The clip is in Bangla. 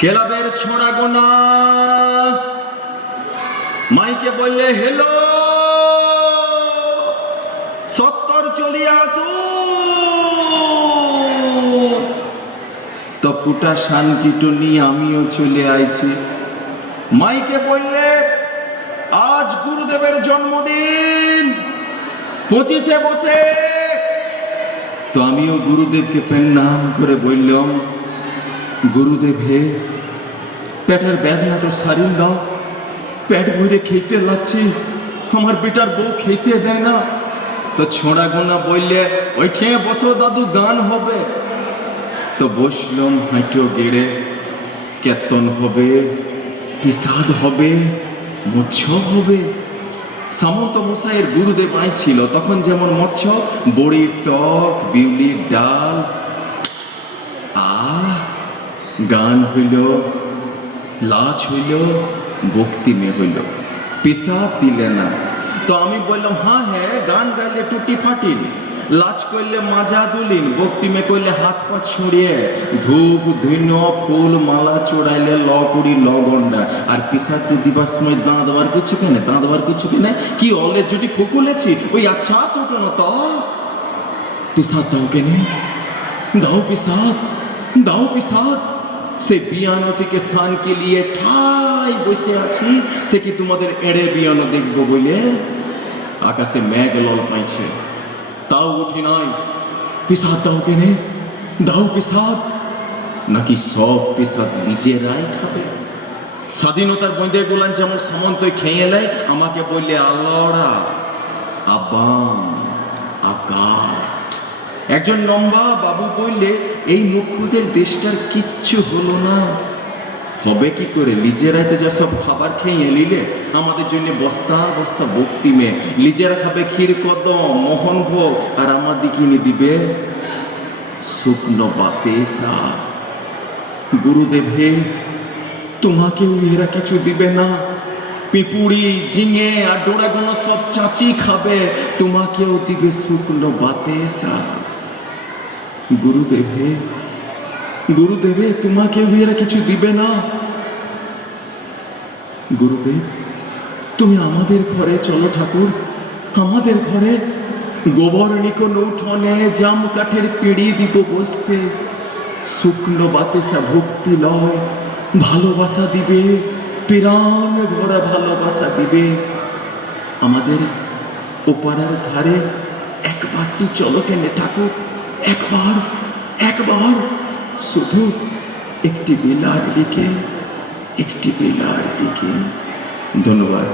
কেলাবের ছোড়া গোনা। মাইকে বললে, হেলো, সত্তর চলিয়ে আসু তো ফুটা শান কিটুনি, আমিও চলে আইছি। মাইকে বললে, আজ গুরুদেবের জন্মদিন, পঁচিশে বসে। তো আমিও গুরুদেবকে প্রণাম করে বললাম গুরুদেব হে, পেটের বেদনাটা সারিয়ে দাও। পেট ভরে খেতে লাগছি, আমার বেটার বউ খেতে দেয় না। তো ছোঁড়া গোনা বললে ওই ঠেয়ে বসো দাদু, গান হবে। তো বসলাম হাঁটো গেড়ে, কেতন হবে প্রসাদ হবে মৎস্য হবে। সামন্ত মশাইয়ের গুরুদেব আই ছিল, তখন যেমন মৎস্য বড়ির টক, বিউলির ডাল। আহ গান হইল লাচ হইল ভক্তিমে হইল। পেশাব দিলে না। তো আমি বললাম হ্যাঁ হ্যাঁ গান গাইলে টুটি ফাটিল লাচ করলে মাজা দুলিন ভক্তিমে করলে হাত পা ছড়িয়ে, ধূপ ধৈন্য ফুল, মালা চড়াইলে ল করি ল গন্ডা আর পিসাতে দিবার সময় দাঁত দেওয়ার কিছু কেনে দাঁত দেওয়ার কিছু কেনে কি অলে জুটি ফুকুলেছি ওই আচ্ছা শোটো তো? পিসাদ দাও কেনে? দাও পিসাদ দাও পিসাদ সে বিয়ানো থেকে সানকে নিয়ে ঠাই বসে আছি, সে কি তোমাদের এড়ে বিয়ানো দেখব বলে আকাশে মেঘ লল পাইছে। তাও উঠি নাই। পিসাদ দাও কেনে? দাও পিসাদ নাকি সব পিসাদ নিজেরাই খাবে? স্বাধীনতার বইদের গোলান যেমন সামন্ত খেয়ে নেয় আমাকে বললে আল্লাহরা, আব্বাম আকাট একজন লম্বা বাবু বললে, এই মুখ্যদের দেশটার কিচ্ছু হলো না। হবে কি করে? নিজেরাই তো যা সব খাবার খেয়ে এলিলে, আমাদের জন্য বস্তা বস্তা ভক্তি মে নিজেরা খাবে ক্ষীর, কদম, মোহন ভোগ, আর আমার দিকে এনে দিবে শুকনো বাতেসা গুরুদেব হে, তোমাকেও এরা কিছু দিবে না। পিপুড়ি, ঝিঙে আর ডোরাগুলো সব চাচি খাবে। তোমাকেও দিবে শুকনো বাতেসা গুরুদেবে গুরুদেবে তোমাকেও এরা কিছু দিবে না? গুরুদেব, তুমি আমাদের ঘরে চলো ঠাকুর। আমাদের ঘরে গোবরণিক নৌঠনে জাম কাঠের পিড়ি দিব বসতে। শুকনো বাতেসা ভক্তি লয়, ভালোবাসা দিবে, প্রাণ ভরা ভালোবাসা দিবে। আমাদের ওপারার ধারে একবারটি চলো কেনে ঠাকুর। একবার একবার শুধু একটি বেলার দিকে একটি বেলার দিকে ধন্যবাদ